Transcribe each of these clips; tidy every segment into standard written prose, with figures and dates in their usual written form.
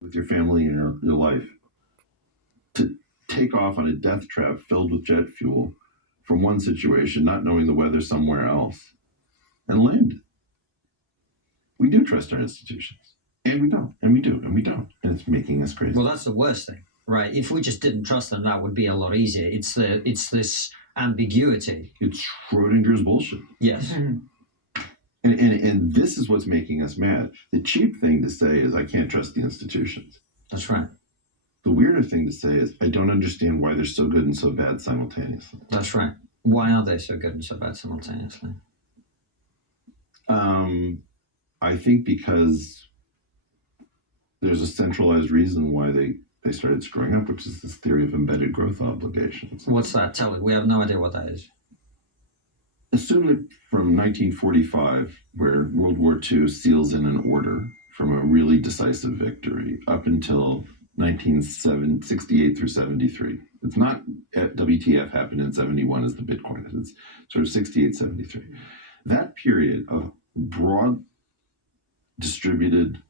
with your family and your life to take off on a death trap filled with jet fuel from one situation, not knowing the weather somewhere else, and land. We do trust our institutions, and we don't, and we do, and we don't, and it's making us crazy. Well, that's the worst thing, right? If we just didn't trust them, that would be a lot easier. It's this ambiguity. It's Schrodinger's bullshit. Yes. And this is what's making us mad. The cheap thing to say is, I can't trust the institutions. That's right. The weirder thing to say is, I don't understand why they're so good and so bad simultaneously. That's right. Why are they so good and so bad simultaneously? I think because there's a centralized reason why they started screwing up, which is this theory of embedded growth obligations. What's that? Tell it. We have no idea what that is. Assume that from 1945, where World War II seals in an order from a really decisive victory, up until 1968 through 73. It's not WTF happened in 71 as the Bitcoin. It's sort of 68, 73. That period of broad, distributed,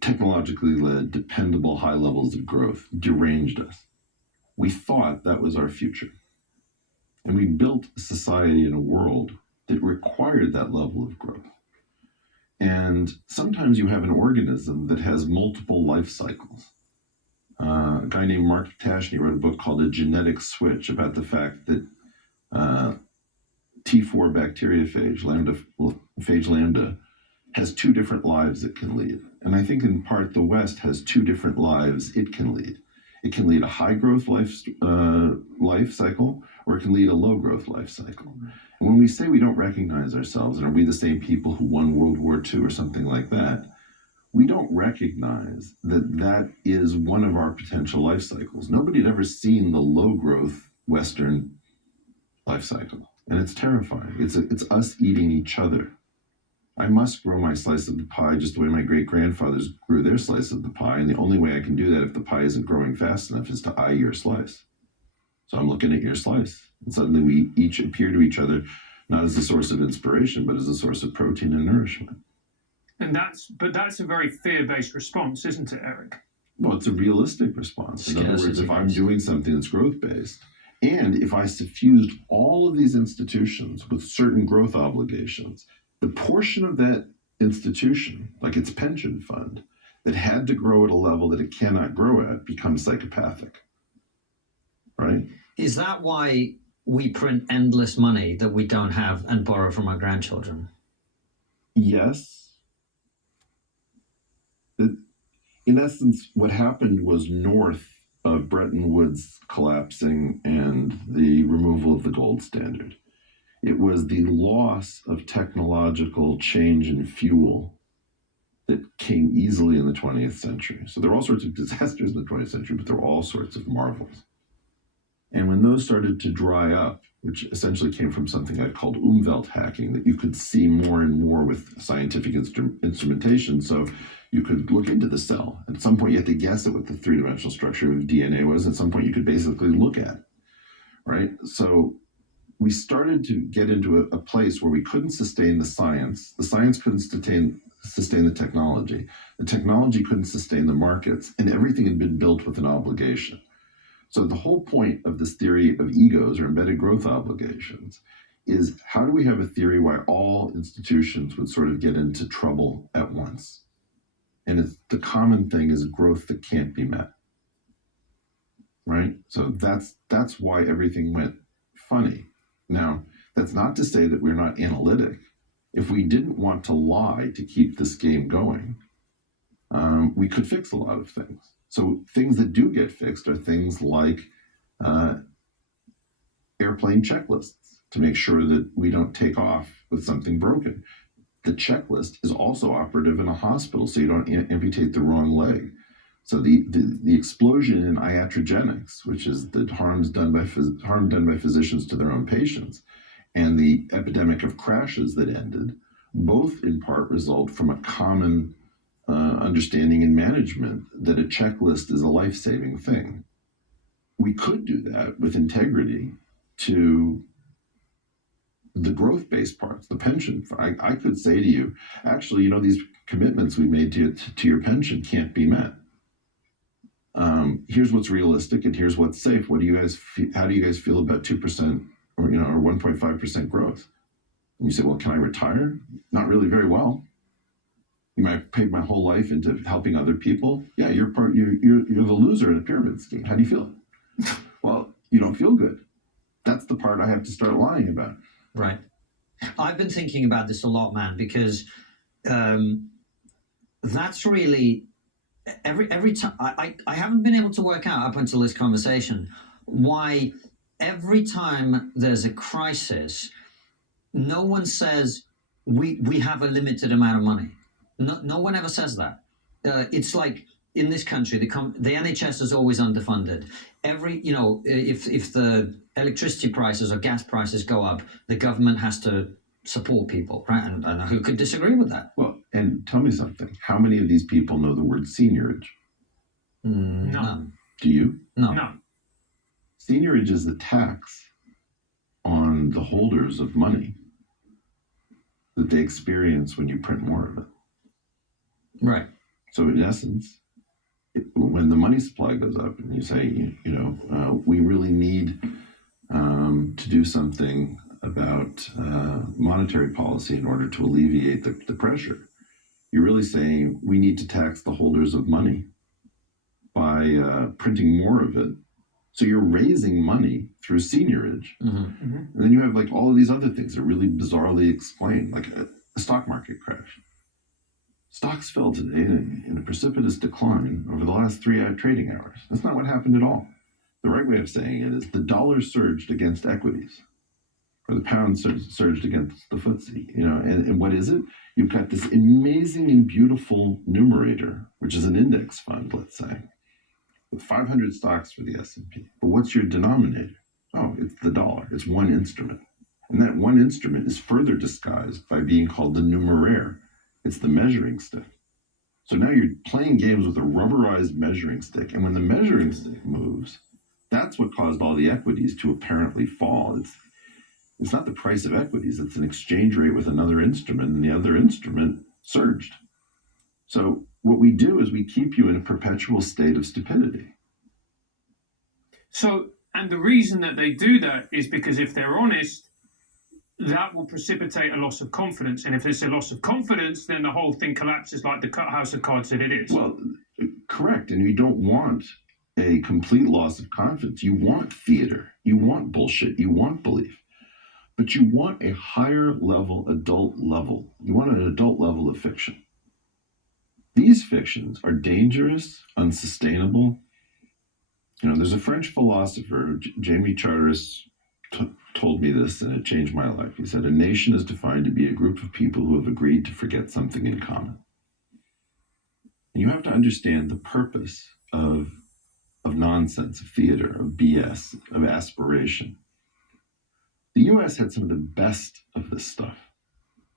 technologically led, dependable high levels of growth deranged us. We thought that was our future. And we built a society and a world that required that level of growth. And sometimes you have an organism that has multiple life cycles. A guy named Mark Tashney wrote a book called A Genetic Switch about the fact that T4 bacteriophage, phage lambda, has two different lives it can lead. And I think in part the West has two different lives it can lead. It can lead a high growth life cycle, or it can lead a low growth life cycle. And when we say we don't recognize ourselves, and are we the same people who won World War II or something like that, we don't recognize that that is one of our potential life cycles. Nobody had ever seen the low growth Western life cycle. And it's terrifying. It's us eating each other. I must grow my slice of the pie just the way my great-grandfathers grew their slice of the pie. And the only way I can do that if the pie isn't growing fast enough is to eye your slice. So I'm looking at your slice. And suddenly we each appear to each other, not as a source of inspiration, but as a source of protein and nourishment. And that's a very fear-based response, isn't it, Eric? Well, it's a realistic response. In other words, if I'm doing something that's growth-based, and if I suffused all of these institutions with certain growth obligations, the portion of that institution, like its pension fund, that had to grow at a level that it cannot grow at becomes psychopathic, right? Is that why we print endless money that we don't have and borrow from our grandchildren? Yes. In essence, what happened was north of Bretton Woods collapsing and the removal of the gold standard. It was the loss of technological change in fuel that came easily in the 20th century. So there were all sorts of disasters in the 20th century, but there were all sorts of marvels. And when those started to dry up, which essentially came from something I've called Umwelt hacking, that you could see more and more with scientific instrumentation. So you could look into the cell. At some point, you had to guess at what the three-dimensional structure of DNA was. At some point, you could basically look at it, right? So we started to get into a place where we couldn't sustain the science. The science couldn't sustain the technology. The technology couldn't sustain the markets, and everything had been built with an obligation. So the whole point of this theory of egos or embedded growth obligations is, how do we have a theory why all institutions would sort of get into trouble at once? And the common thing is growth that can't be met, right? So that's why everything went funny. Now, that's not to say that we're not analytic. If we didn't want to lie to keep this game going, we could fix a lot of things. So things that do get fixed are things like airplane checklists to make sure that we don't take off with something broken. The checklist is also operative in a hospital, so you don't amputate the wrong leg. So the explosion in iatrogenics, which is the harm done by physicians to their own patients, and the epidemic of crashes that ended, both in part result from a common understanding and management that a checklist is a life-saving thing. We could do that with integrity to the growth-based parts, the pension. I could say to you, actually, these commitments we made to your pension can't be met. Here's what's realistic, and here's what's safe. How do you guys feel about 2% or 1.5% growth? And you say, well, can I retire? Not really very well. You might have paid my whole life into helping other people. Yeah, you're the loser in a pyramid scheme. How do you feel? Well, you don't feel good. That's the part I have to start lying about. Right. I've been thinking about this a lot, man, because that's really every time I haven't been able to work out up until this conversation why every time there's a crisis, no one says we have a limited amount of money. No one ever says that. It's like in this country, the NHS is always underfunded. If the electricity prices or gas prices go up, the government has to support people, right? And who could disagree with that? Well, and tell me something. How many of these people know the word seniorage? None. Do you? No. No. Seniorage is the tax on the holders of money that they experience when you print more of it. Right. So in essence, when the money supply goes up and you say, we really need to do something about monetary policy in order to alleviate the pressure, you're really saying we need to tax the holders of money by printing more of it. So you're raising money through seniorage. And then you have like all of these other things that are really bizarrely explained, like a stock market crash. Stocks fell today in a precipitous decline over the last 3 trading hours. That's not what happened at all. The right way of saying it is the dollar surged against equities, or the pound surged against the FTSE. And what is it? You've got this amazing and beautiful numerator, which is an index fund, let's say, with 500 stocks for the S&P. But what's your denominator? Oh, it's the dollar. It's one instrument. And that one instrument is further disguised by being called the numeraire. It's the measuring stick. So now you're playing games with a rubberized measuring stick. And when the measuring stick moves, that's what caused all the equities to apparently fall. It's not the price of equities. It's an exchange rate with another instrument, and the other instrument surged. So what we do is we keep you in a perpetual state of stupidity. So, and the reason that they do that is because if they're honest, that will precipitate a loss of confidence. And if there's a loss of confidence, then the whole thing collapses like the house of cards that it is. Well, correct. And you don't want a complete loss of confidence. You want theater. You want bullshit. You want belief. But you want a higher level, adult level. You want an adult level of fiction. These fictions are dangerous, unsustainable. There's a French philosopher, Jamie Charteris, told me this, and it changed my life. He said, a nation is defined to be a group of people who have agreed to forget something in common. And you have to understand the purpose of nonsense, of theater, of BS, of aspiration. The U.S. had some of the best of this stuff.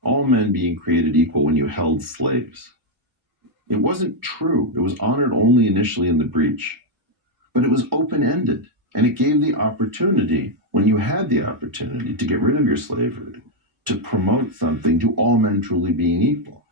All men being created equal when you held slaves. It wasn't true. It was honored only initially in the breach. But it was open-ended, and it gave the opportunity, when you had the opportunity to get rid of your slavery, to promote something to all men truly being equal.